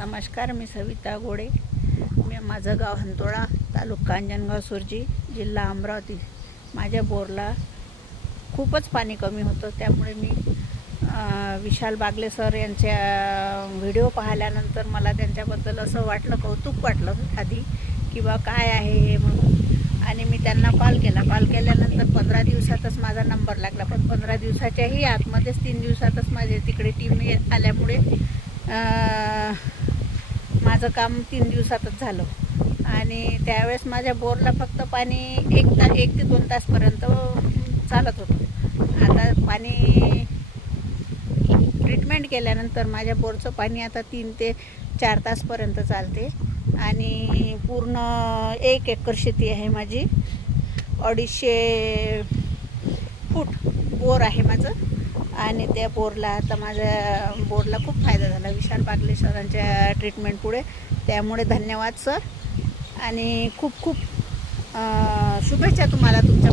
नमस्कार, मी सविता गोडे. माझं गाव हंतोळा, तालुका अंजनगाव, सुरजी, जिल्हा अमरावती. माझ्या बोरला खूपच पाणी कमी होतं, त्यामुळे मी विशाल बागले सर यांच्या व्हिडिओ पाहिल्यानंतर मला त्यांच्याबद्दल असं वाटलं, कौतुक वाटलं आधी की बा काय आहे हे म्हणून. आणि मी त्यांना कॉल केल्यानंतर 15 दिवसातच माझा नंबर लागला. पण 15 दिवसाच्याही आतमध्येच 3 दिवसातच माझे तिकडे टीम आल्यामुळे माझं काम 3 दिवसातच झालं. आणि त्यावेळेस माझ्या बोरला फक्त पाणी 1 ते 2 तासपर्यंत चालत होतं. आता पाणी ट्रीटमेंट केल्यानंतर माझ्या बोरचं पाणी आता 3 ते 4 तासपर्यंत चालते. आणि पूर्ण 1 एकर शेती आहे माझी. 250 फूट बोर आहे माझं. आणि त्या बोरला आता माझ्या बोरला खूप फायदा झाला विशाल बागले सरांच्या ट्रीटमेंटमुळे. त्यामुळे धन्यवाद सर, आणि खूप खूप शुभेच्छा तुम्हाला तुमच्या